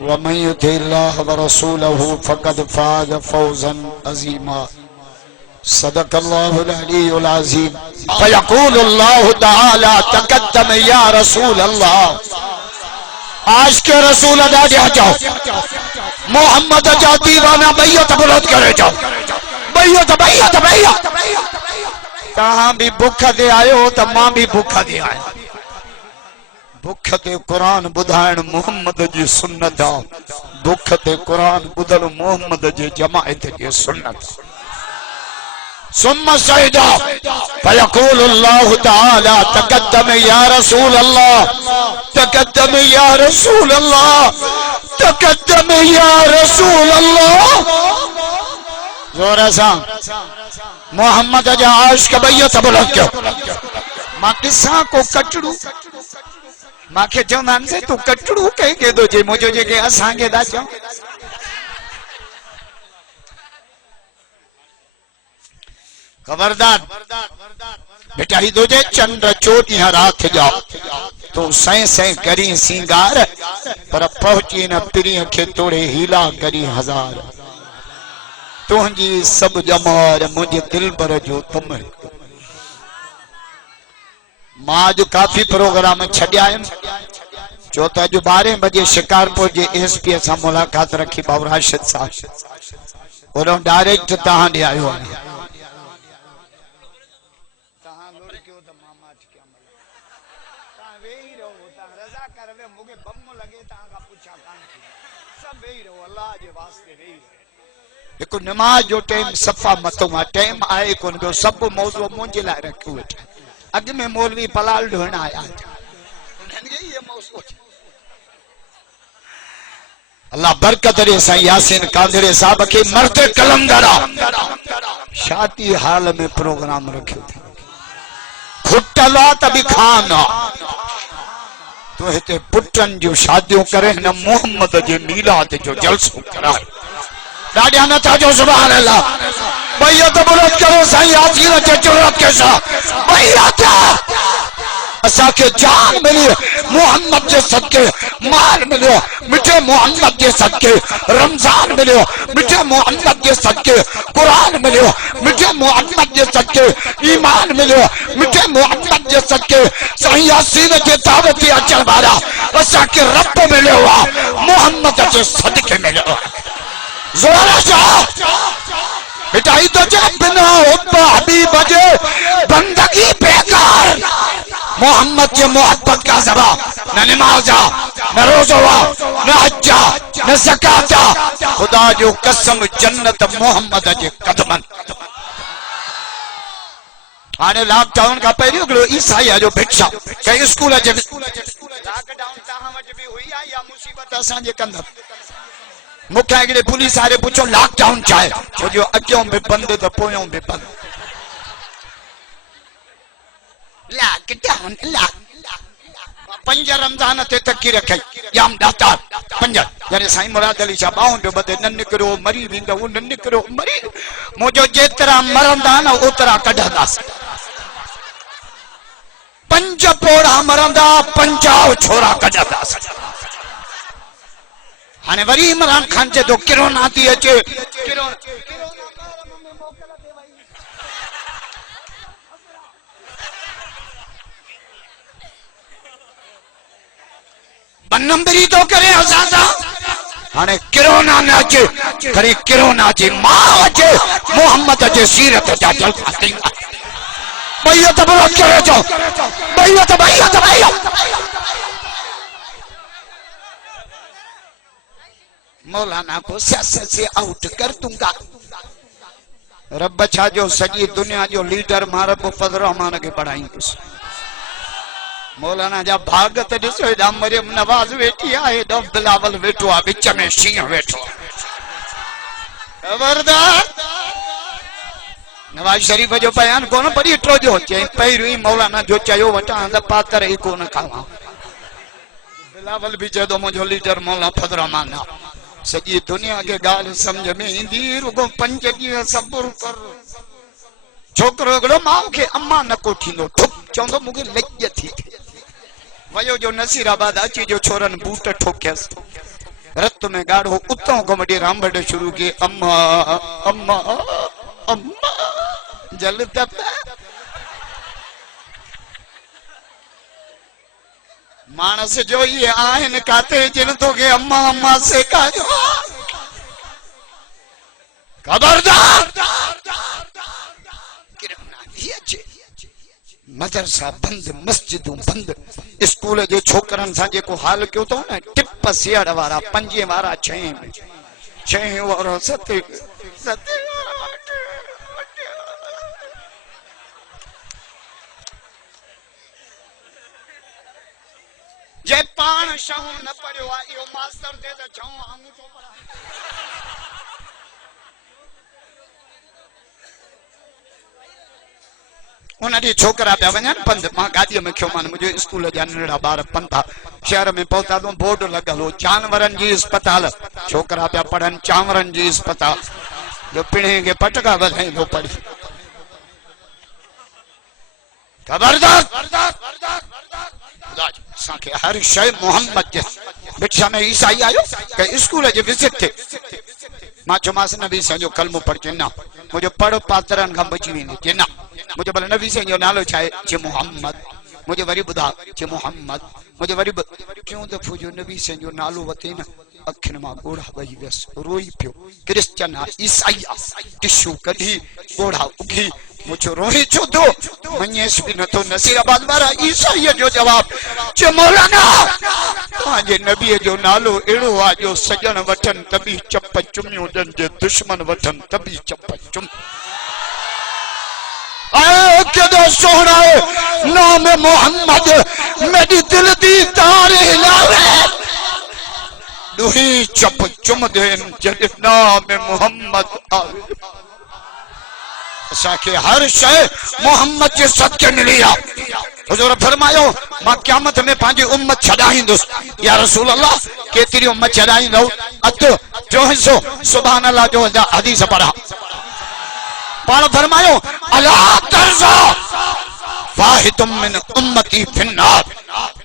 वमन युतिल्लाह व रसूलहु फक़द फ़ाज़ फ़ौज़न अज़ीमा। सदक़ल्लाहुल अलीयुल अज़ीम। फ़यक़ूलुल्लाहु तआला तक़द्दम या रसूल अल्लाह। आज के रसूल अदा जाओ, मोहम्मद जा दीवाना बैयत बुलंद करे जाओ, बैयत बैयत बैयत। तहां भी भुख दे आयो तो मां भी भुख दे आया। भुख ते कुरान बुधायण मोहम्मद जी सुन्नत आ, भुख ते कुरान बुधण मोहम्मद जी जमाअत जी सुन्नत। सुम्मा सईदा फयक़ूलुल्लाहु तआला तक़द्दम या रसूल अल्लाह, तक़द्दम या रसूल अल्लाह, तक़द्दम या रसूल अल्लाह। जोर सा मोहम्मद जा आशिक बैयत बुलंद कयो। मां किसा को कटड़ू माखे चवंदा से तू कटड़ू कहीं के दो जे मुझो जे के असां के दा चो। खबरदार बेटा ही दो जे चंद्र चोटी रात जाओ तो सै सै करी सिंगार, पर पहुंची न पिरी के तोड़े हीला करी हजार। तुझी सब जमार मुझे दिल पर जो तुम। मां जो काफी प्रोग्राम छड़िया चो तो अज 12 बजे शिकारपुर के एसपी से मुलाकात रखी बाबू राशिद साहब। उन डायरेक्ट तहां दे आयो है। एक नमाज जो टाइम सफा मतो टाइम आए कोन जो सब मौजू मुझे ला रखो। अग में मौलवी पलाल ढोण आया। अल्लाह बरकत रे साईं यासीन कांदड़े साहब के मर्द कलंदरा शादी हाल में प्रोग्राम रखियो थे। खुटला तभी खाना तो हिते पुटन जो शादियों करे न मोहम्मद जे मीलाद जो जलसो कराए। डाडिया न था जो सुभान अल्लाह। बैयत बुलंद करो साईं यासीन जे जुरत के साथ बैयत। असा के जान मिली मोहम्मद के सदके, माल मिलो मिठे मोहम्मद के सदके, रमजान मिलो मिठे मोहम्मद के सदके, कुरान मिलो मिठे मोहम्मद के सदके, ईमान मिलो मिठे मोहम्मद के सदके, साईं यासीन के दावत अचल वाला असा के रब मिलो मोहम्मद के सदके मिलो। जोर से मिटाई तो जा बिना हुब्बा हबीब जे बंदगी बेकार। मोहम्मद के मोहब्बत का जवाब न नमाजा न रोजा न हज्जा न ज़काता। खुदा जो कसम जन्नत मोहम्मद जे कदमन। आने लॉकडाउन का पहले अगलो ईसाई जो भिक्षा कई स्कूल जे लॉकडाउन तहां वट भी हुई आ या मुसीबत असा जे कंद। मुखे अगले पुलिस वाले पूछो लॉकडाउन चाहे छो जो अचो में बंद तो पोयों में बंद। लॉकडाउन पंज रमजान ते तकी रखे याम दाता पंज जरे साईं मुराद अली शाह बाउं जो बदे न निकरो मरी विंदो न निकरो मरी मुझो जेतरा मरंदा न ओतरा कढंदास। पंज पोड़ा मरंदा पंजाव छोरा कढंदास। हाने वरी इमरान खान जे तो किरोना थी अचे नंबरी तो करे अजादा। हाने किरोना न अचे करे किरोना जे मां अचे मोहम्मद जे सीरत जा जलसा थींदा। बैयत बुलंद करे जो बैयत बैयत बैयत। मौलाना को सियासत से आउट कर दूंगा। रब छा जो सजी दुनिया जो लीडर मारब फजल रहमान के पढ़ाई। मौलाना जा भागत दिसो एडा मरियम नवाज वेठी है, एडा बिलावल वेठो आ, विच में सिंह वेठो। खबरदार नवाज शरीफ जो बयान कोन पढ़ी एटलो जो चे पहिरी मौलाना जो चयो वटा हंद पातर ही कोन खावा। बिलावल भी चयो मुझो लीडर मौला फजल रहमान सजी दुनिया के गाल समझ में इंदी रुगो 5 ॾींहं सब्र कर। छोकरो गड़ो मां के अम्मा न को थींदो ठुक चवंदो मुके लज्ज थी वयो जो नसीराबाद अची जो छोरन बूट ठोकियस। रत में गाढ़ो उतों को मडी रामबड़ शुरू किए अम्मा अम्मा अम्मा जल तप मानस जो ये आहिन काते जिन तो के अम्मा अम्मा से काजो खबरदार मदरसा बंद मस्जिदूं बंद स्कूल जे छोकरन सा जेको हाल क्यों तो ना टिप सियाड़ वारा पंजे वारा छह वारा सत जे पान शहू न पढ़ियो आ यो मास्टर दे त छऊ हम तो पढ़ा उन्हें छोकरा पे वजन पंध मां गाड़ी में क्यों मान मुझे स्कूल जा नड़ा बार पंथा शहर में पहुंचा तो बोर्ड लगल हो जानवरन जी अस्पताल छोकरा पे पढ़न चांवरन जी अस्पताल जो पिणे के पटका बधाई दो पढ़ी खबरदार साके हर शय मोहम्मद जे बिचा में ईसाई आयो के स्कूल जे विजिट थे मां चमास नबी से जो कलमो पढ़ के ना मुझे पढ़ पात्रन का बची वे जे ना मुझे भले नबी से जो नालो चाहे जे मोहम्मद मुझे वरी बुधा जे मोहम्मद मुझे वरी क्यों दफो जो नबी से जो नालो वते ना अखिन मा गोड़ा वही बस रोई पियो क्रिश्चियन ईसाई टिश्यू कढी गोड़ा उगी मुझे रोई छो दो मनेस भी न तो नसीराबाद वाला ईसाई जो जवाब जे मौलाना जे नबी जो नालो एड़ो आ जो सजन वठन तभी चप चुमियो जन जे दुश्मन वठन तभी चप चुम आए केदो सोहना है नाम मोहम्मद मेरी दिल दी तार हिलावे दुही चप चुम देन जद नाम मोहम्मद आवे साके हर शय मोहम्मद के सदके मिली आ हुजूर फरमायो मां क़यामत में पांजी उम्मत छडाईंदुस या रसूल अल्लाह केतरी उम्मत छडाईंदो अत जो हिस्सो सुभान अल्लाह जो हदीस पढ़ा पाण फरमायो अला तरजा वाहिदुम मिन उम्मती फिन्नार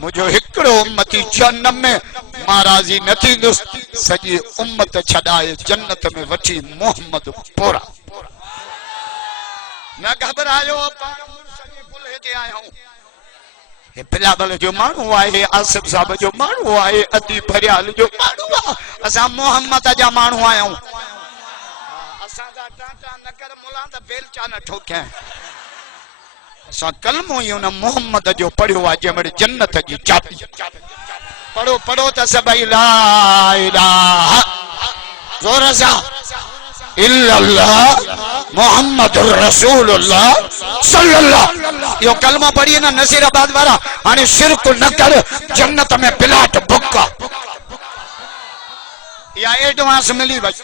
मुझो हिकड़ो उम्मती जन्नत में महाराजी न थींदुस सजी उम्मत छडाए जन्नत में वठी मोहम्मद पोरा न घबरायो पाण मुर्सली कुल्हे ते आया हूं हे बिलावल जो मानू आए आसिफ साहब जो मानू आए अती भरियाल जो मानू असा मोहम्मद जा मानू आया हूं असा दा टाटा नकर मुला त बेलचा न ठोके असा कलमो ही उन मोहम्मद जो पढ़ियो आ जे जन्नत जी चाबी पढ़ो पढ़ो त सभई ला इलाहा जोर सा इल्लल्लाह मोहम्मद रसूलुल्लाह सल्लल्लाह यो कलमा पढ़िए ना नसीराबाद वाला आने शिरक न कर जन्नत में पिलाट बुक्का या एडवांस मिली बस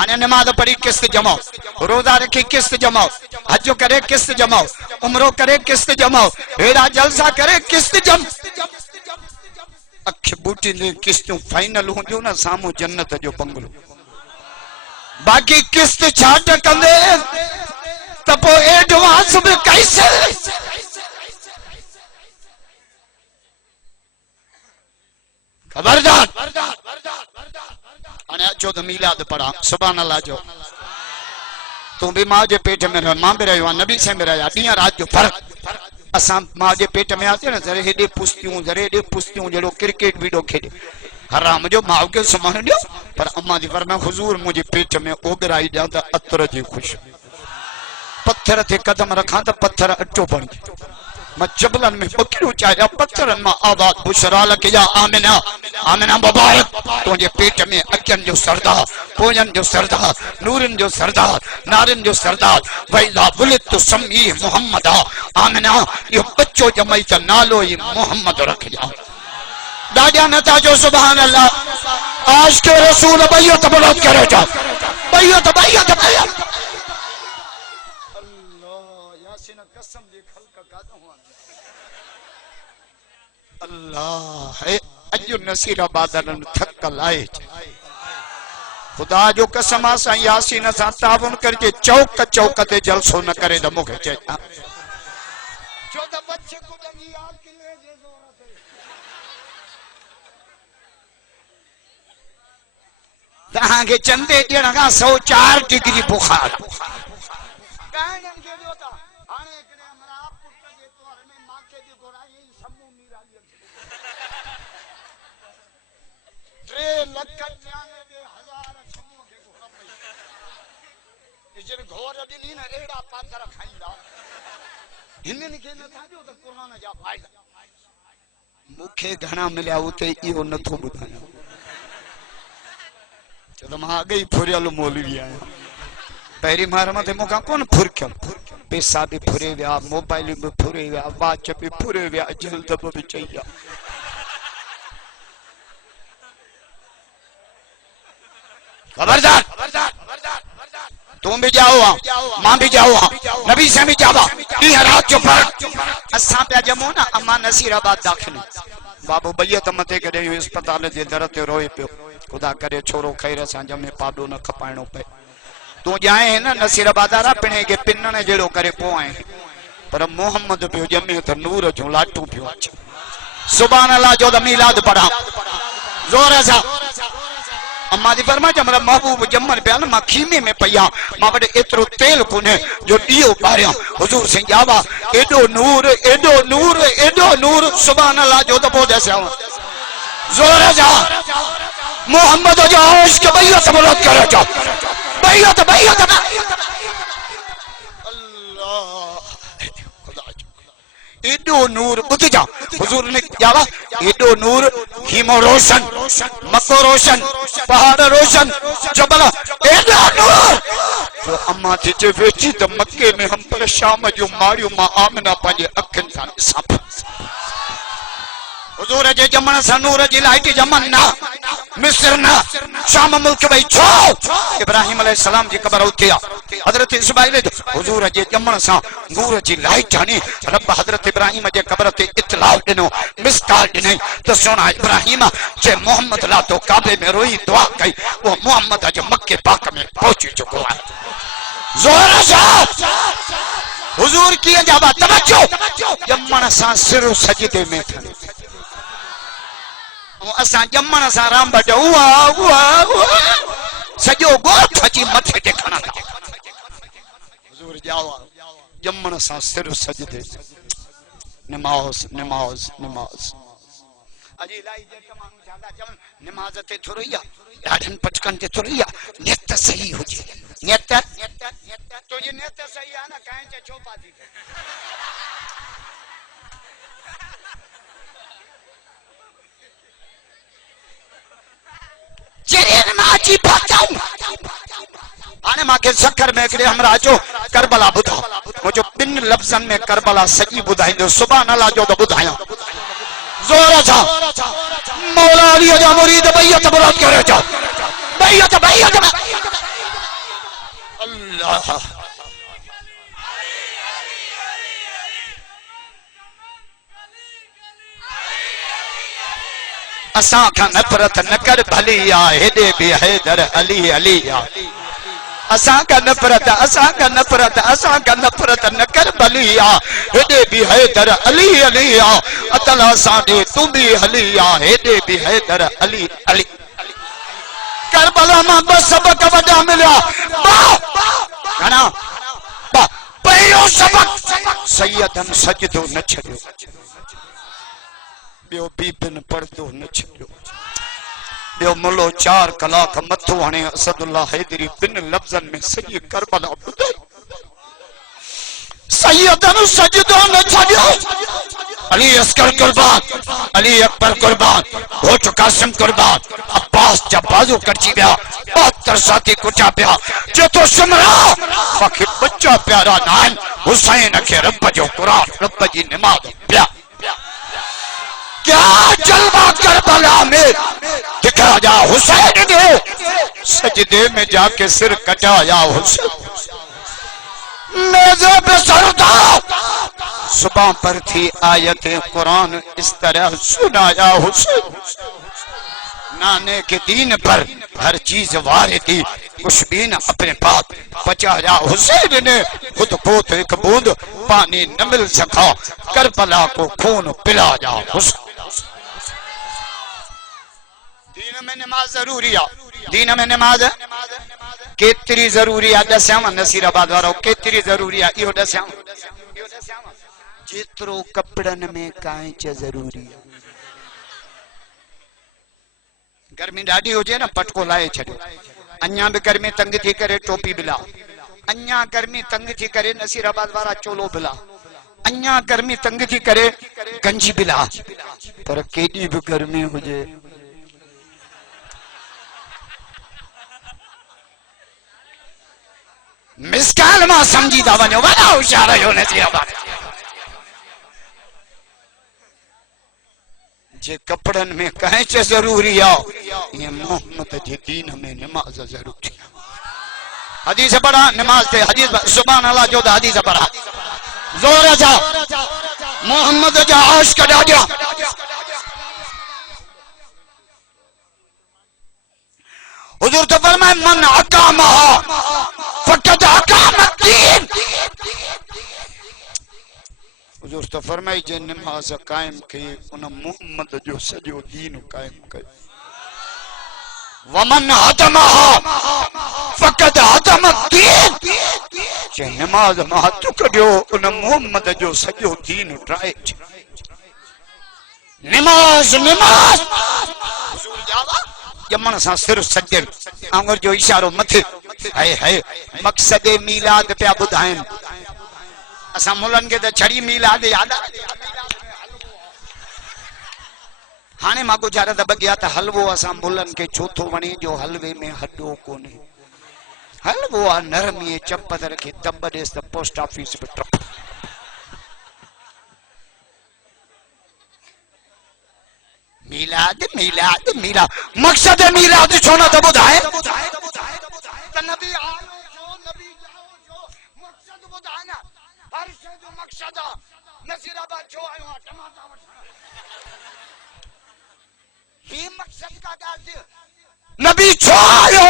आने नमाज पढ़ी किस्त जमाओ रोजा रखी किस्त जमाओ हज करे किस्त जमाओ उम्रो करे किस्त जमाओ हेड़ा जलसा करे किस्त जम अख बूटी ने किस्तों फाइनल हो ना सामो जन्नत जो बंगलो बाकी किस्त छाट कंदे तपो एडवांस में कैसे खबरदार अने अचो तो मिलाद पढ़ा सुभान अल्लाह जो तू भी मां जे पेट में रह मां भी रहो नबी से भी रहा डी रात जो फर्क असा मां जे पेट में आते ना जरे हेडे पुस्तियों जड़ो क्रिकेट वीडियो खेडे हराम जो मां के समान दियो पर अम्मा जी फरमा हुजूर मुझे पेट में ओगराई जाता अतर जी खुश पत्थर थे कदम रखा तो पत्थर अटो बन मैं जबलन में बकरू चाहे पत्थरन में आवाज बुशरा लग या आमिना आमिना मुबारक तुझे पेट में अकन जो सरदार पोजन जो सरदार नूरन जो सरदार नारन जो सरदार वैला बुलित तो समी मोहम्मद आमिना यो बच्चो जमाई का नालो ही मोहम्मद रख जाओ दादा नता जो सुभान अल्लाह आज के रसूल भैया तबलत करे जा भैया अल्लाह यासीन कसम दे खल्क कादो अल्लाह है अजो नसीराबाद न थकल आए खुदा जो कसम आसा यासीन सा तावन करके चौक चौक ते जलसो न करे त मुखे चे जो त बच्चे को लगी आग के ले जे जोर तहां के चंदे ॾियण खां 104 डिग्री बुखार घोर ॾिनी न अहिड़ा पाथर खाईंदा हिननि खे नथा ॾियो त क़ुरान जा फ़ाइदा मूंखे घणा मिलिया उते इहो नथो ॿुधायां छो त मां अॻे ई फुरियल मौलवी आहियां पहिरीं मार मथे मूंखां कोन फुरकियल पैसा बि फुरे विया मोबाइल बि फुरे विया वाच बि फुरे विया जल्द बि चई विया खबरदार तू भी जाओ मां भी जाओ नबी से भी जावा ॾींहं रात जो फर्क असां पिया जमो न अम्मा नसीराबाद दाखिल बाबू बैयत मथे करे अस्पताल जे दर ते रोए पियो खुदा करे छोरो खैर सां जमे पाडो न खपाइणो पए तू जाए न नसीराबाद वारा पिणे के पिनण जहिड़ो करे पोइ आए पर मोहम्मद पियो जमे त नूर जो लाटू पियो अचे सुभान अल्लाह जो त मीलाद पढ़ा जोर सां अम्मा जी फरमा जमरा महबूब जमन पिया न मां खीमे में पया मां वटि एतिरो तेल कोन्हे जो ॾीओ ॿारियां हुजूर सिंह जावा एॾो नूर सुभान अल्लाह जो त पोइ ॾसियां ज़ोर जा मोहम्मद जो इश्क बैयत बुलंद करे जो बैयत एडो नूर बुध जा हुजूर ने जावा एडो नूर हीमो रोशन मक्को रोशन पहाड़ रोशन जबल एडो नूर तो अम्मा जी जे वेची त मक्के में हम पर शाम जो मारियो मां आमना पंहिंजे अखियुनि सां ॾिसां हुजूर जे जमण सां नूर जी लाइट जमन ना मिस्र ना शाम मुल्क भई छो इब्राहिम अलैहिस्सलाम जी कब्र उते हजरत इस्माइल हुजूर जे जमण सां नूर जी लाइट हणी रब हजरत इब्राहिम जे कब्र ते इत्तला ॾिनो मिसकाल ॾिनई त सोना इब्राहिम जे मोहम्मद ला तो काबे में रोई दुआ कई वो मोहम्मद जे मक्के पाक में पहुंच चुको है जोर से हुजूर कीअं जाबा तवज्जो जमण सां सिर सजदे में थी असां जमण सां राम बट सॼो गोठ अची मथे ते खणंदा हुजूर जावा जमण सां सिर सजदे नमाज़ अजी इलाही जे तमाम ज्यादा चवन नमाज ते थोरिया ॾाढनि पचकनि ते थोरिया नियत सही हुजे नियत तो ये नियत सही आहे न काहे जे छो पाती चेरेन माची पाचाऊ आने मां के सखर में करे हमरा जो करबला बुधा मुझे बिन लफ्जन में करबला सजी बुधाइंदो सुभान अल्लाह जो तो बुधाया जोर सा मौला अली जा मुरीद बैयत बुलंद करे जो बैयत अल्लाह असां खां नफरत न कर भली आ हेडे भी हैदर अली आ असां का नफरत न कर भली आ हेडे भी हैदर अली आ अतला साडे तू भी हली आ हेडे भी हैदर अली करबला मां बस सबक वडा मिलिया घणा पहिरियों सबक सैयदन सजदो न छॾियो बियो बीबिन पढ़दो न छॾियो बियो मुलो 4 कलाक मथो हणे असदुल्लाह हैदरी बिन लफ्ज़न में सॼी करबला ॿुधाई सैयदन सजदो न छॾियो अली अस्कर कुर्बान अली अकबर कुर्बान होठ कासिम कुर्बान अब्बास जा बाजू कटजी विया 72 साथी कुचा पिया जेतो सुमरा बाक़ी बच्चा प्यारा नान हुसैन खे रब जो कुरान रब जी नमाज़ पिया क्या जलवा करबला में दिखा जा हुसैन ने सजदे में जाके सिर कटाया हुसैन मेज़े पे सरदा सुबह पर थी आयत कुरान इस तरह सुनाया हुसैन नाने के दीन पर हर चीज वारे थी कुछ भी न अपने पास बचाया हुसैन ने खुद को तो एक बूंद पानी न मिल सका करबला को खून पिलाया हुसैन दीन में नमाज जरूरी है दीन में नमाज केतरी जरूरी है दस्याव नसीराबाद वारो केतरी जरूरी है इहो दस्याव जेतरो कपड़न में कांच जरूरी है गर्मी ॾाढी हुजे न पटको लाए छॾियो अञा भी गर्मी तंग थी करे टोपी बिला अञा गर्मी तंग थी करे नसीराबाद वारा चोलो बिला अञा गर्मी तंग थी करे गंजी बिला पर केडी भी गर्मी हुजे मिसकाल मां समझी था वञो वॾा होशियार आहियो नसीराबाद जे कपड़न में कंच जरूरी है ये मोहम्मद जे दीन में नमाज जरूरी है हदीस पढ़ा नमाज से हदीस सुभान अल्लाह जो हदीस पढ़ा जोर जा मोहम्मद जा आश कढा दिया हुजूर तो फरमाए मन अकामा फकद अकामत दीन हुजूर तो फरमाई जे नमाज कायम कई उन मोहम्मद जो सजो दीन कायम कई वमन हदमहा फकद हदमत दीन जे नमाज मां हथ कढियो उन मोहम्मद जो सजो दीन ड्राए नमाज नमाज हुजूर जावा जमन सा सिर सजन आंगुर जो इशारो मथे है मकसद मीलाद पे बुधाइन असा मुलन के तो छड़ी मीलाद याद हाने मां गुजारा त बगिया त हलवो असा मुलन के चौथो वणी जो हलवे में हड्डो कोने हलवो आ नरमी चंपत रखे दब देस त पोस्ट ऑफिस पे ट्रप मीलाद मीलाद मीला मकसद मीलाद छो न त बुधाए त नबी आयो जो नबी जाओ जो मकसद बुधाए ना हर शे जो मकसद नसीराबाद छो आयो टमाटा वठण ये मकसद का गाल नबी छो आयो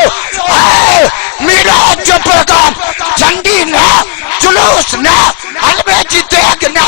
मीलाद जो पैगाम झंडी ना जुलूस ना हलवे जी देग ना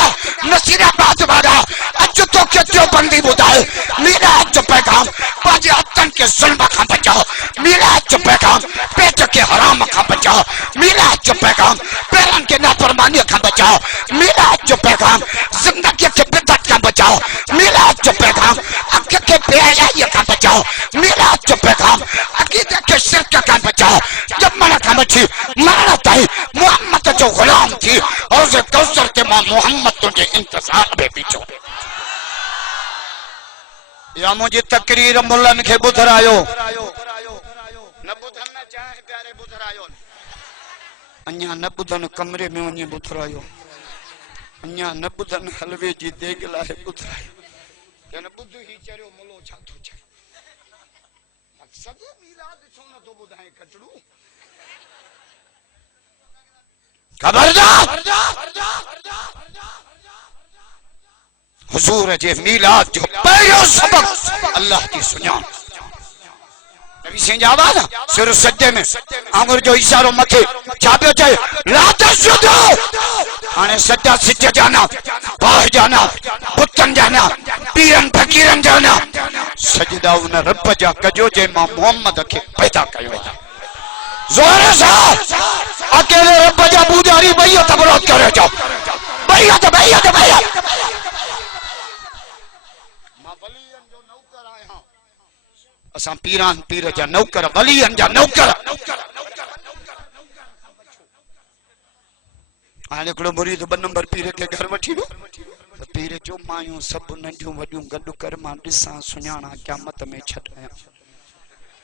नसीराबाद वाला अज तो केतिरो बंदी बुधाए मीलाद जो पैगाम बाजे हथन के जुल्म खां बचाओ मीलाद जो पैगाम पेट के हराम खां बचाओ मीलाद जो पैगाम पैरन के नाफरमानी खां बचाओ मीलाद जो पैगाम जिंदगी के बिदत खां बचाओ मीलाद जो पैगाम अख के बेहयाई खां बचाओ मीलाद जो पैगाम अकीदे के शिरक खां बचाओ जमन खां बची मरण ताईं मोहम्मद जो गुलाम थी और कौसर के मां मोहम्मद तुझे इंतजार में बीठो या मुझे तकरीर मुल्लन के बुधरायो न बुधन न चाहे प्यारे बुधरायो अन्या न बुधन कमरे में वने बुधरायो अन्या न बुधन हलवे जी देग लाए बुधरायो जन बुध ही चरियो मुलो छा तो छे मकसद मीलाद छो न तो बुधाए कटड़ू खबरदार हुजूर जे मीलाद जो पहिरियों सबक अल्लाह की सुञाण नबी सिंह जी आवाज सिर सज्जे में आंगुर जो इशारो मथे छा पियो चए ला तसजुदो हाणे सज्जा सिज जाना बाह जाना पुतन जाना पीरन फकीरन जाना सजदा उन रब जा कजो जे मां मोहम्मद के पैदा कयो जोर से अकेले रब जा पूजारी भैया तबरत करे जाओ भैया तो भैया तो भैया असा पीरान पीर जा नौकर वलियन जा नौकर हाणे हिकिड़ो मुरीद 2 नंबर पीर के घर वठी वियो पीर जो मायूं सब नंढियूं वॾियूं गॾु कर मां ॾिसां सुञाणा क़यामत में छॾाया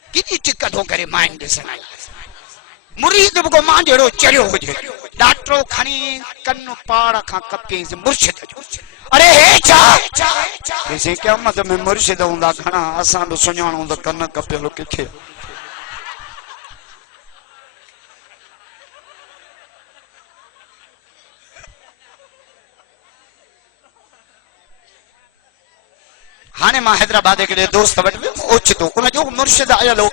किनी टिकटो करे माइन ॾिसण मुरीद को मां जहिड़ो चरियो हुजे ॾाटो खणी कन पाड़ खां कपीस मुर्शिद जो अरे हे छा कैसे क़यामत में मुर्शिद हुंदा घणा असां बि सुञाणूं त कन कपियल किथे हाने मां हैदराबाद के दोस्त वट ओचितो उन जो मुर्शिद आयल हो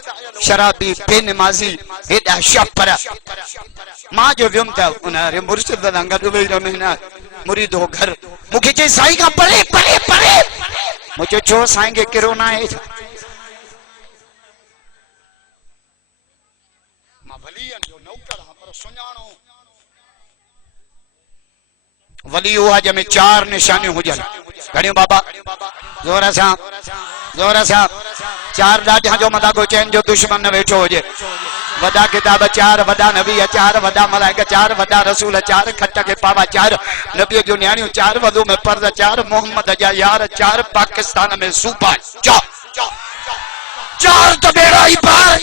शराबी बेनमाजी हेडा शपर मां जो वियम त उन रे मुर्शिद दा गड वेई रहना मुरीद हो घर मुखे जे साईं का परे परे परे मुझे छो साईं के किरो ना है मां वलीअन जो नौकर हां पर सुञाणो वली हुआ जंहिंमें 4 निशानियूं हुजनि घणियूं बाबा जोर सां 4 ॾाढियां जो मथा को चैन जो दुश्मन न वेठो हुजे वॾा किताब 4 वॾा नबी 4 वॾा मलाइका 4 वॾा रसूल 4 खट के पावा 4 नबी जो न्याणियूं 4 वधू में पर्दा 4 मोहम्मद जा यार 4 पाकिस्तान में सूबा 4 तो बेड़ा ही पार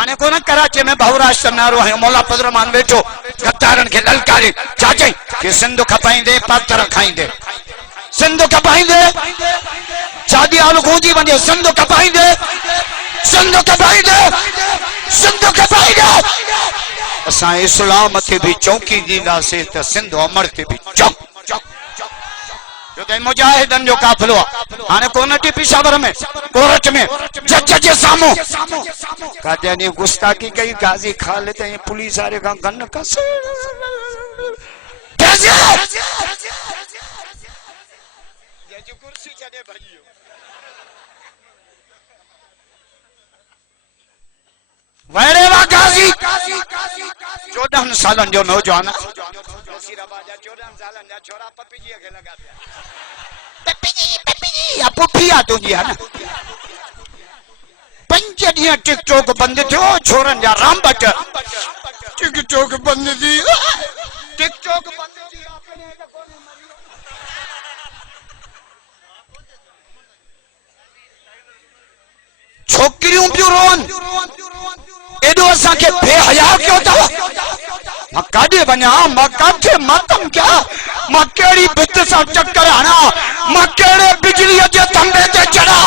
आने को ना कराची में बहुराष्ट्र नारो है मौला फजल रहमान वेठो गद्दारन के ललकारे चाचे कि सिंध खपाइंदे पात्र खाइंदे सिंध खपाइंदे शादी आलू गूंजी वने सिंध खपाइंदे असां इस्लाम ते भी चौकी दींदासीं त सिंध अमर ते भी चौक जो त मुजाहिदन जो काफिलो हाने कोनटी पेशावर में कोरट में जज जे सामू कादियानी गुस्ताखी कई गाजी खालिद ऐं पुलिस वारे का गन कस भेजे जे कुर्सी छडे भजियो वड़े वा गाजी 14 सालन जो नौजवान नसीराबाद जा 14 सालन जा छोरा पप्पी जी के लगा दिया पप्पी जी या पुफिया तुंजी है ना 5 ॾींहं टिकटॉक बंद थियो छोरन जा रामबट टिकटॉक बंद थी टिकटॉक बंद थी अपने छोकरियों पियो रोन एडो असा के बेहया क्यों था मां काडे वना मां काथे मातम क्या मां केड़ी बित सा चक्कर आना मां केड़े बिजली जे थंबे ते चढ़ा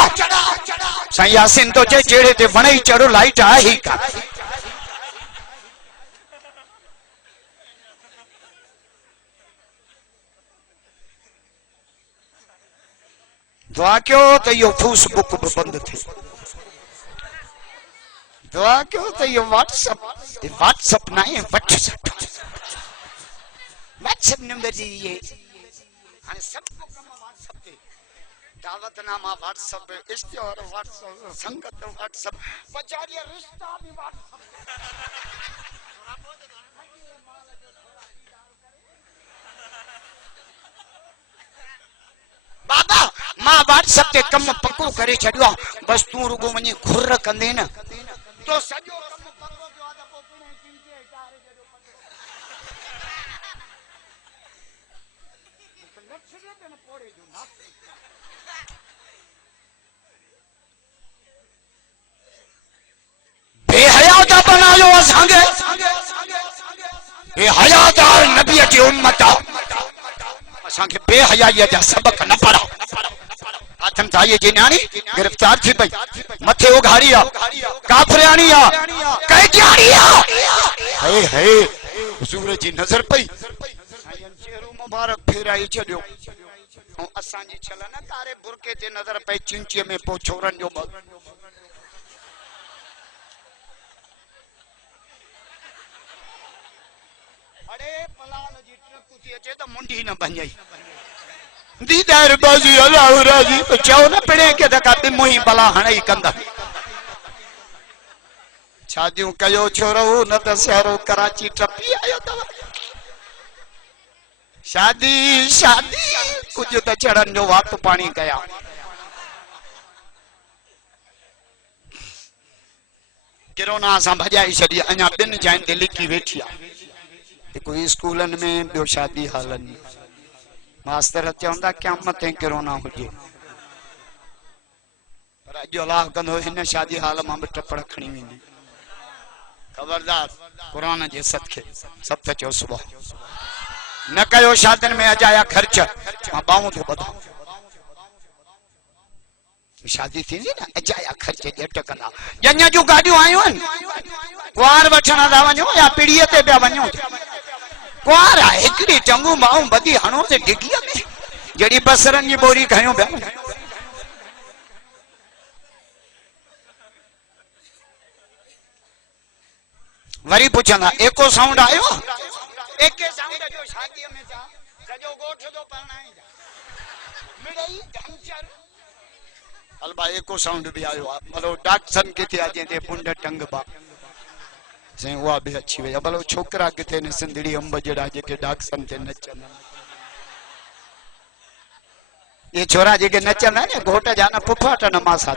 साईं यासीन तो जेड़े ते वणई चढ़ो लाइट आ ही का दुआ क्यों तो यो फेसबुक बंद थे दुआ क्यों तो ये व्हाट्सएप नहीं व्हाट्सएप नंबर जी ये हां सबको कम व्हाट्सएप पे दावतनामा व्हाट्सएप पे इश्तिहार व्हाट्सएप संगत व्हाट्सएप बचारिया रिश्ता भी व्हाट्सएप बाबा मां व्हाट्सएप ते कम पक्को करे छडियो बस तू रुगो वनी खुर कंदे न तो सजो कम पक्को जो आदा पोपने चिंचे तारे जडो पक्को लक्ष्य ते न पोड़े जो ना बेहयाता बनायो असांगे ए हयादार नबी की उम्मत असां के बेहयाई जा सबक न पढ़ा आथम ताई जी न्याणी गिरफ्तार थी पई मथे उघाड़ी आ काफरियानी आ कैदियानी आ हे हे हुजूर जी नजर पई साईं चेहरो मुबारक फेराई छडियो ऐं असां जी छल न कारे बुरके ते नजर पई चिंचे में पो छोरन जो अरे पलान जी ट्रक थी अचे त मुंडी न बंजई दीदार बाजी अल्लाह राजी तो चाहो ना पड़े के धका ते मोही बला हणई कंदा शादियों कयो छोरो न त शहरो कराची टपी आयो त शादी शादी कुछ त चढ़न जो वात पानी कया कोरोना सा भजाई छडी अना 2 जाइन ते लिखी वेठी आ कोई स्कूलन में बियो शादी हालन मास्टर चवंदा क़यामत कोरोना हुजे पर अॼु अलाह कंदो हिन शादी हाल मां बि टपड़ खणी वेंदी खबरदार कुरान जे सदके सब त चओ सुबह न कयो शादियुनि में अजाया खर्च मां बाहूं थो ॿधां शादी थींदी न अजाया खर्च जट कंदा ॼञ जूं गाॾियूं आयूं आहिनि कुंवार वठण था वञो या पीढ़ीअ ते पिया वञो कुंवार आहे हिकिड़ी टंगू माऊं बदी हणो ते डिगीअ में जड़ी बसरन जी बोरी खयो पिया वरी पुछंदा एको साउंड आयो एके साउंड जो शादी में जा सजो गोठ दो परणाई मिड़ई ढंचर अलबा एको साउंड भी आयो भलो डॉक्टर के थे अजे ते पुंड टंग बा साईं उहा बि अची वई भलो छोकिरा किथे न सिंधड़ी अंब जड़ा जेके डाक्सन ते नचंदा ये छोरा जेके नचंदा ने घोट जा न पुफाट न मासा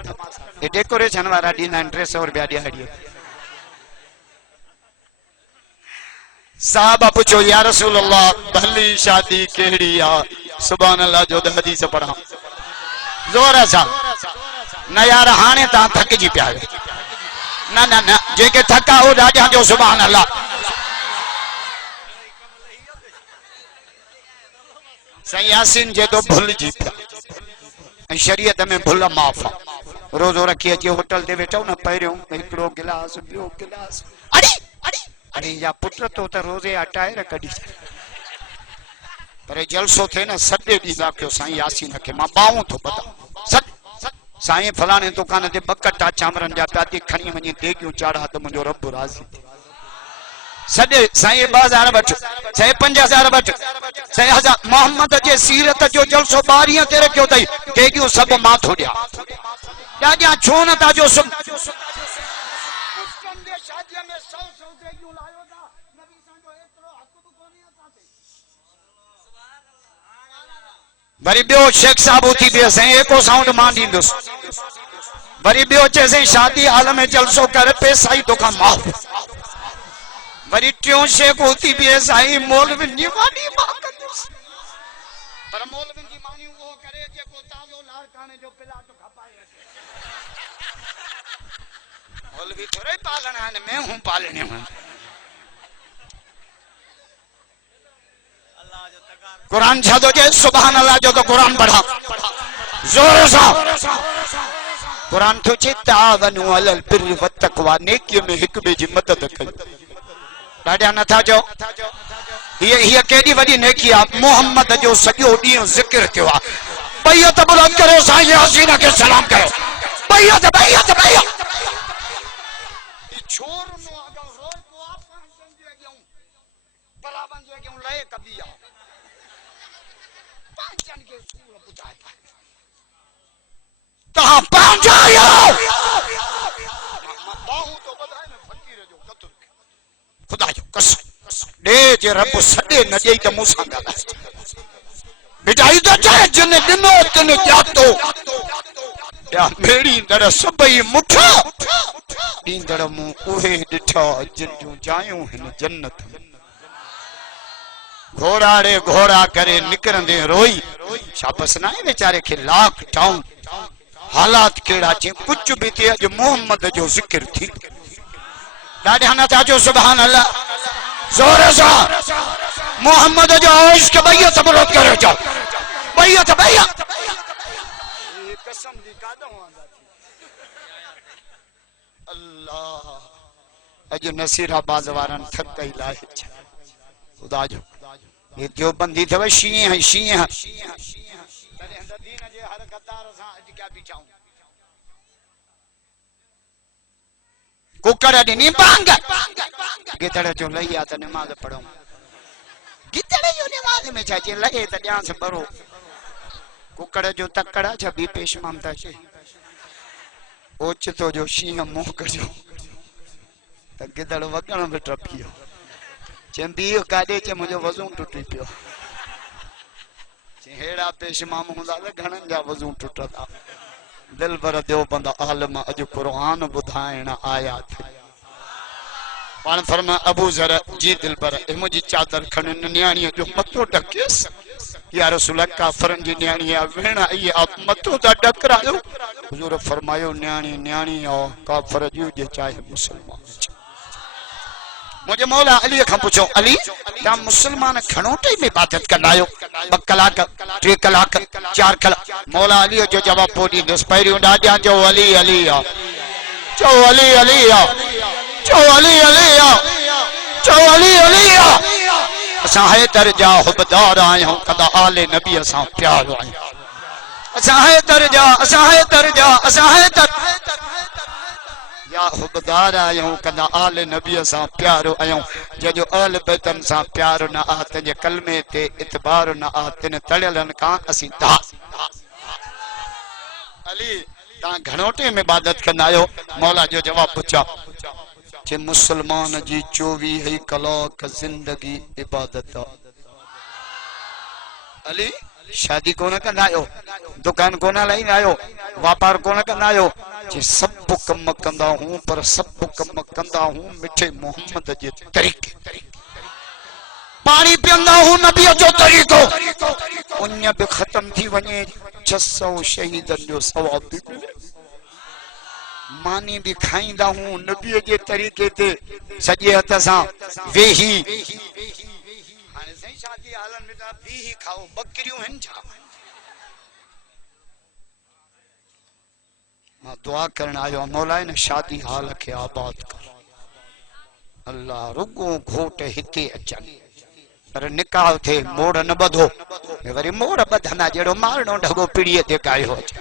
ये डेकोरेशन वारा ॾींदा आहिनि 300 रुपया ॾियारी साहब पुछो या रसूल अल्लाह भली शादी केड़ी आ सुभान अल्लाह जो हदीस पढ़ा जोर सा न यार हाने ता थक जी पिया ना ना ना जेके थका हो राजा जो सुभान अल्लाह सही यासीन जे तो भूल जी पिया शरीयत में भूल माफ रोजो रखी अची होटल ते वेठो न पहिरियों हिकिड़ो गिलास ॿियो गिलास अड़ी अड़ी अरे या पुत्र तो त रोजे अटाए कढी पर जलसो थे न सॾे ॾींदा कयो साईं यासीन खे मां पाऊं थो बता साईं फलाणे दुकान ते बकटा चांवरनि जा प्याती खणी वञी देगियूं चाढ़ा त मुंहिंजो रब राज़ी सॾे साईं 2000 वठ साईं 5000 वठ साईं हज़ार मोहम्मद जे सीरत जो जलसो 12 ते रखियो अथई देगियूं सभु मां थो ॾियां ॾाढा छो न था जो वरी ॿियो शेख साहब उथी पियो साईं एको साउंड मां ॾींदुसि वरी ॿियो चए साईं शादी हाल में जलसो कर पैसा ई तोखां माफ़ वरी टियों शेख उथी पियो साईं मौलवी जी मानी मां कंदुसि पर मौलवी जी मानी वो करे जेको ताज़ो लाड़काने जो पिलाट खपाए मौलवी थोड़े पालना है मैं हूं पालने में कुरान छादो जे सुभान अल्लाह जो तो कुरान पढ़ा जोर से कुरान तो चे तावनु अलल बिर्रि व तक़वा नेकी में हिक बे जी मदद कयो ॾाढा नथा जो ये केडी वडी नेकी आ मोहम्मद जो सॼो ॾींहुं ज़िक्र कयो आ बैयत बुलंद करो साईं हसीना के सलाम कयो बैयत बैयत बैयत छोर नो अगर रोज को आपन संजे गयो बराबर जे गयो लए कबिया पांचन के सूर बुझाए ता पांजायो बाहु तो बधाए न फकीर जो कतु खुदा जो कसम दे जे रब सडे न देई त मूंसा गाला बिटाई तो चाहे जिन दिनो तिन जातो या मेरी दर सबई मुठा दींदड़ मु उहे डिठा जिन जो जायूं हिन जन्नत घोड़ाड़े घोड़ा करे निकरंदे रोई शाबस ना बेचारे के लाख टाउन हालात केड़ा चे कुछ भी थे अज मोहम्मद जो जिक्र थी ॾाढा न था जो सुभान अल्लाह जोर से मोहम्मद जो इश्क बैयत बुलंद करे जाओ बैयत बैयत कसम दी कादो अल्लाह अज नसीराबाद वारन थक गई लाहे खुदा जो ये जो बंदी थे शीए है शीए है तने अंदर दीन जे हर गद्दार सा अज क्या बिचाऊं कुकर दी बांग गिदड़ जो लइया त नमाज पढ़ो गिदड़ जो नमाज में चाचे लगे त ध्यान से पढ़ो कुकर जो तकड़ा छबी पेश मामता छे ओचतो जो शीह मुंह कजो त गिदड़ वगण में ट्रपियो चंबी काडे चे मुझे वजू टूटी पियो हेड़ा पेश माम हुंदा त घणन जा वजू टूटता दिल भर देव बंदा आलम अज कुरान बुधाइण आया थे पान फरमा अबू जर जी दिल पर मुझी चादर खण न्याणी जो मथो ढकेस या रसूल काफरन जी न्याणी आ वेण आई आप मथो ता ढकरायो हुजूर फरमायो न्याणी न्याणी ओ काफर जी जे चाहे मुसलमान मुझे मौला अली खां पूछो अली ता मुसलमान घणो टाइम इबादत कंदा आयो 2 कलाक 3 कलाक 4 कलाक मौला अली जो जवाब पोडी दस पहिरियों ॾाढा जो अली अली आ चो अली अली आ चो अली अली आ चो अली अली आ असां है दर्जा हुबदार आयो कदा आले नबी असां प्यार आयो असां है दर्जा असां है दर्जा असां है या हुबदार आयो कदा आले नबी सा प्यारो आयो जो अल बैतन सा प्यारो ना आ तने कलमे ते इतबार ना आ तने तड़लन का असी ता अली ता घणोटे में इबादत कंदा आयो मौला जो जवाब पूछा जे मुसलमान जी 24 कलाक जिंदगी इबादत। अली शादी कोन कंदा आयो, दुकान कोन लाइंदा आयो, व्यापार कोन कंदा आयो, जे सब कम कंदा हूं, पर सब कम कंदा हूं मिठे मोहम्मद जे तरीके। पानी पियंदा हूं नबी जो तरीको, उन भी खत्म थी वने 600 शहीदन जो सवाब भी मिले। मानी भी खाईंदा हूं नबी जे तरीके ते, सजे हथ सां वेही। हाने सही शादी हालन में ता वेही खाओ, बकरियूं हन छा? मां दुआ करण आयो मौला ने शादी हाल के आबाद कर। अल्लाह रुगो घोट हिते अचन, पर निकाह थे मोड़ न बधो, वरी मोड़ बधना जेड़ो मारणो ढगो पीड़ीअ ते कायो अचे।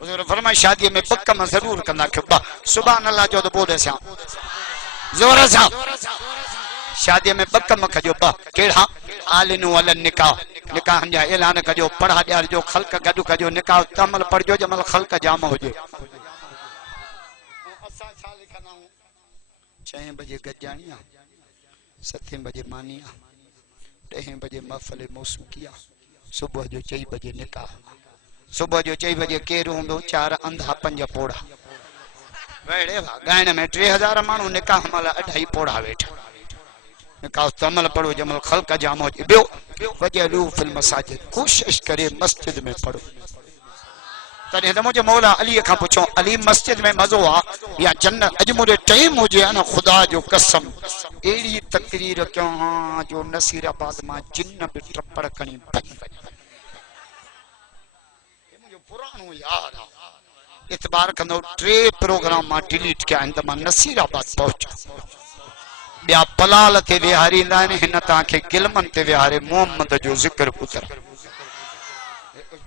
हुजूर फरमाए शादी में पक्का में जरूर कंदा खपा। सुभान अल्लाह जो तो बोले सा जोर सा शादी में पक्का में कजो पा। केड़ा आलिनु अल निकाह, निकाह जा ऐलान कजो, पढ़ा ॾियार जो, खल्क गडु कजो, निकाह तमल पढ़जो जमल खल्क जाम होजे। असा छा लिखना हूं 6 बजे गजानिया, 7 बजे मानिया, 10 बजे महफिल मौसूकिया, सुबह जो 4 बजे निकाह। सुबह जो 4 बजे केर हूंदो, 4 अंधा 5 पोड़ा वेड़े गायण में 3000 माण्हू निकाह मल 2.5 पोड़ा वेठा। निकाह तमल पढ़ो जमल खल्क जाम हो। बियो वजलू फिल मसाजिद, कोशिश करे मस्जिद में पढ़ो। तॾहिं त मुंहिंजे मौला अली खां पुछो, अली मस्जिद में मज़ो आ या जन्नत? अॼु मुंहिंजे टाइम हुजे न खुदा जो कसम अहिड़ी तकरीर कयो हां जो नसीराबाद मां जिन बि टपड़ खणी भॼी वञे। मुंहिंजो पुराणो याद आ, इतबार कंदो 3 प्रोग्राम मां डिलीट कया आहिनि त मां नसीराबाद पहुचा। ॿिया पलाल ते विहारींदा आहिनि, हिन तव्हांखे गिलमन ते विहारे मोहम्मद जो ज़िक्र पुत्र।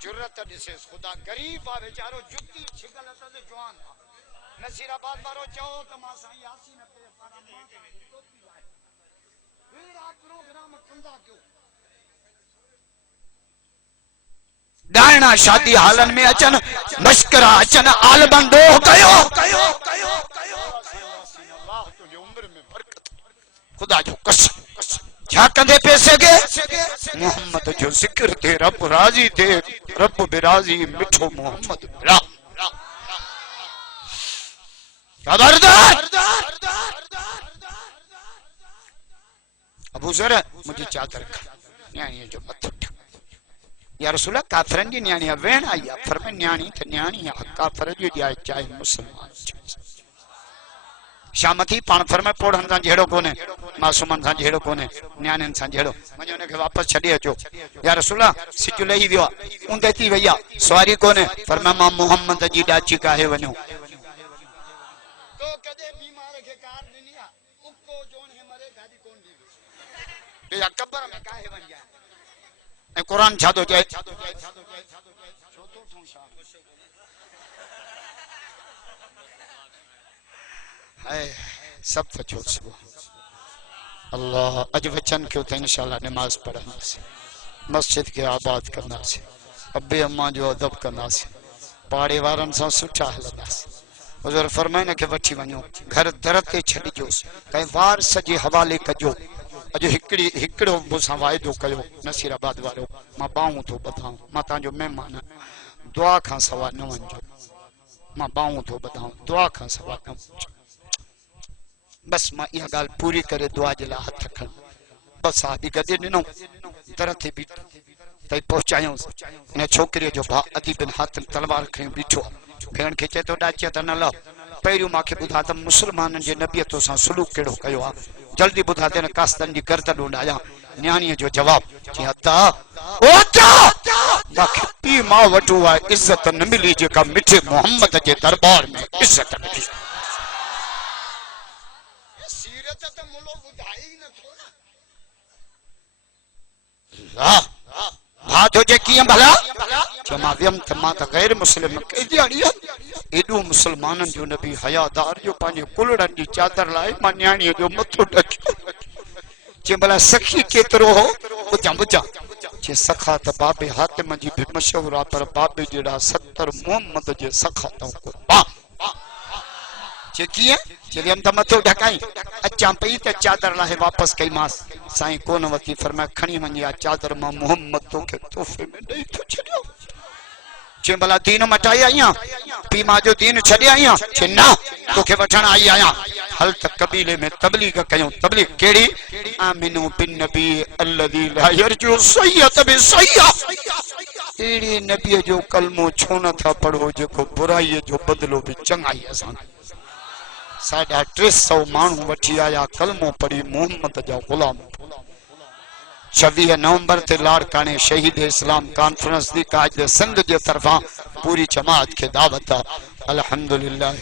जुर्रत ॾिसेस, ख़ुदा गरीब आ बेचारो, जुती छिगल त जवान आ। नसीराबाद वारो चओ त मां साईं यासीन पे पारा मां टोपी लाए हेड़ा प्रोग्राम कंदा कयो। डायना शादी हालन में अचन, मश्करा अचन, आलमन दोह कयो। खुदा जो कसम छा कंदे पैसे के मोहम्मद जो जिक्र थे, रब राजी थे, रब बिराजी मिठो मोहम्मद बिरा। खबरदार अबू जर मुझे चादर खा, न्याणी जो मत या रसूल काफरन जी न्याणी वेण आई है। फरमाए न्याणी त न्याणी आ, काफर जो जाए चाहे मुसलमान। शामती पान फरमाए पोड़न सां जहिड़ो कोने, मासूमन सां जहिड़ो कोने, न्याणियुनि सां जहिड़ो। वञो हुनखे वापसि छॾे अचो। या रसूल सिज लही वियो आहे, ऊंदे थी वई आहे, सवारी कोने। फरमाए मां मोहम्मद जी ॾाची काहे वञो। तो कदे बीमार के कार ॾिनी आहे, उको जोन हे मरे गाड़ी कोन ॾींदी या कब्र में काहे वञ जाए। ऐं क़ुरान छा थो चए, छो थो ठूं छा है सब तो छो सुबह। अल्लाह अज वचन क्यों थे इंशाल्लाह नमाज पढ़ंदासीं, मस्जिद के आबाद कंदासीं, अब्बे अम्मा जो अदब कंदासीं, पाड़े वारनि सां सुठा हलंदासीं। हुज़ूर फरमाए न के वठी वञो, घर दर ते छॾिजोसि, कंहिं वारस जे हवाले कजो। अॼु हिकिड़ो मूंसां वाइदो कयो नसीराबाद वारो, मां बाहूं थो ॿधां, मां तव्हांजो महिमान, दुआ खां सवा न वञिजो। मां बाहूं थो ॿधां, दुआ खां सवा न वञिजो। बस मां इहा ॻाल्हि पूरी करे दुआ जे लाइ हथ खण। बस हा बि गॾे ॾिनो, दर ते बि ताईं पहुचायूंसि। हिन छोकिरीअ जो भाउ अदी बिन हातिम तलवार खणी बीठो आहे, भेण खे चए थो ॾाचीअ त न लह, पहिरियों मूंखे ॿुधा त मुसलमाननि जे नबीअ तोसां सुलूक कहिड़ो कयो आहे, जल्दी ॿुधा त हिन कास्तनि जी गर्दन उॾायां। न्याणीअ जो जवाब जी हता मूंखे पीउ मां वठो आहे, इज़त न मिली जेका मिठे मोहम्मद जे दरबार में इज़त मिली। सीरत त मुलो ॿुधाई नथो न। भाउ जो जे कीअं भला मां वियमि त मां त गैर मुस्लिम एॾो मुसलमाननि जो नबी हयादार जो पंहिंजे कुलड़नि जी चादर लाइ मां न्याणीअ जो मथो ढकियो। जे भला सखी केतिरो हो ॿुधां ॿुधां, जे सखा त बाबे हातिम जी बि मशहूर आहे, पर बाबे जहिड़ा 70 मोहम्मद जे सखा त चे किए चले हम त मथो ढकाई अचा पई त चादर लाहे वापस कई मास साईं कोन वती फरमाया खणी वञी आ चादर मां मोहम्मद तोखे तोहफे में ॾेई थो छॾियो चे भला दीन मटाई आया पी मां जो दीन छॾे आया चे ना तोखे वठण आई आया हल त कबीले में तबलीग कयूं तबलीग केड़ी आमिनू बिन नबी अल्लज़ी ला यरजू सय्यत बि सय्या एड़ी नबी जो कलमो छो न था पढ़ो जेको बुराई जो बदलो भी चंगाई असां 350 माण्हू वठी आया कलमो पढ़ी मोहम्मद जा गुलाम 26 नवंबर ते लाड़काने शहीद इस्लाम कॉन्फ्रेंस दी काज सिंध जे तरफा पूरी जमात के दावत अल्हम्दुलिल्लाह।